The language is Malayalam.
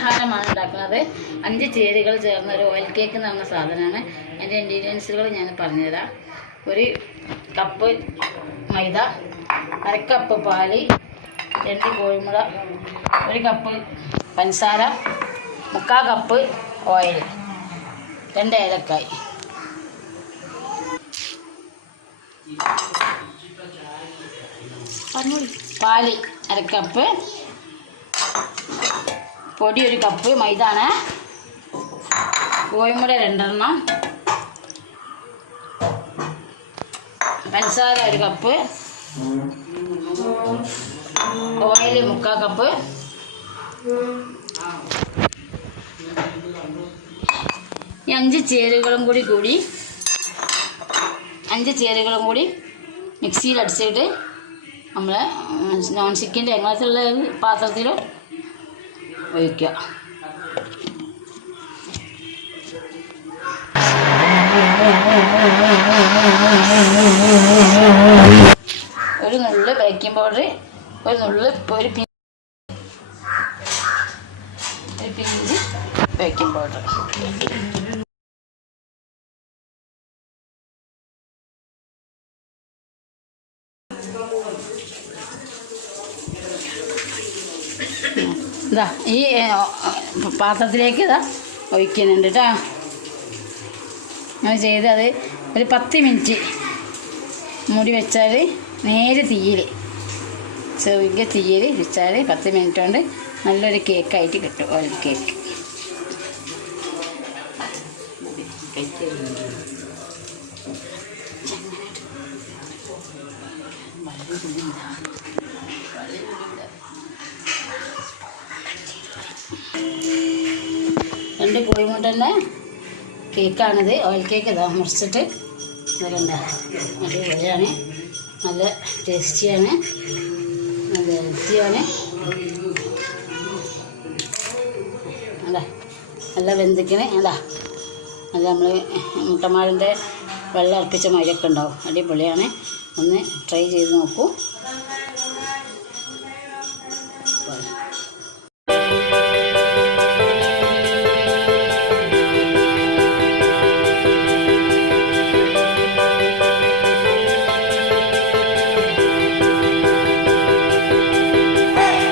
പലഹാരമാണ് ഉണ്ടാക്കുന്നത്. 5 ചേരുവകൾ ചേർന്ന ഒരു ഓയിൽ കേക്ക് എന്ന് പറഞ്ഞ സാധനമാണ്. അതിൻ്റെ ഇൻഗ്രീഡിയൻസുകൾ ഞാൻ പറഞ്ഞുതരാം. 1 കപ്പ് മൈദ, 1/2 കപ്പ് പാല്, 2 കോഴിമുള, 1 കപ്പ് പഞ്ചസാര, 3/4 കപ്പ് ഓയിൽ, 2 ഏലക്കായ്. പാല് 1/2 കപ്പ്, പൊടി 1 കപ്പ്, മൈദ ആണ്, കോഴിമുള 2 എണ്ണം, പഞ്ചസാര 1 കപ്പ്, ഓയിൽ 3/4 കപ്പ്, ഈ 5 ചേരുവകളും കൂടി മിക്സിയിൽ അടിച്ചിട്ട് നമ്മൾ നോൺ സ്റ്റിക്കിൻ്റെ എങ്ങനത്തുള്ള പാത്രത്തിൽ ഒഴിക്കുക. ഒരു നുള്ള് ബേക്കിംഗ് പൗഡർ, ഒരു പിഞ്ച് ബേക്കിംഗ് പൗഡർ. ഇതാ ഈ പാത്രത്തിലേക്ക് ഇതാ ഒഴിക്കുന്നുണ്ട് കേട്ടോ. അങ്ങനെ ചെയ്ത് അത് ഒരു 10 മിനിറ്റ് മൂടി വെച്ചാൽ നേരെ ചെറിയ തീയിൽ വെച്ചാൽ 10 മിനിറ്റ് കൊണ്ട് നല്ലൊരു കേക്കായിട്ട് കിട്ടും. Oil cake. രണ്ട് കോഴിമുട്ടൻ്റെ കേക്കാണിത്. ഓയിൽ കേക്ക് ഇതാ മുറിച്ചിട്ട് ഇതല്ല അടിപൊളിയാണ്, നല്ല ടേസ്റ്റിയാണ്, നല്ല ഹെൽത്തിയാണ്. അതാ നല്ല വെന്തിക്കണേ. അതാ നല്ല നമ്മൾ മുട്ടമാടിൻ്റെ വെള്ളം അർപ്പിച്ച മാതിരിയൊക്കെ ഉണ്ടാവും. അടിപൊളിയാണ്. ഒന്ന് ട്രൈ ചെയ്ത് നോക്കൂ.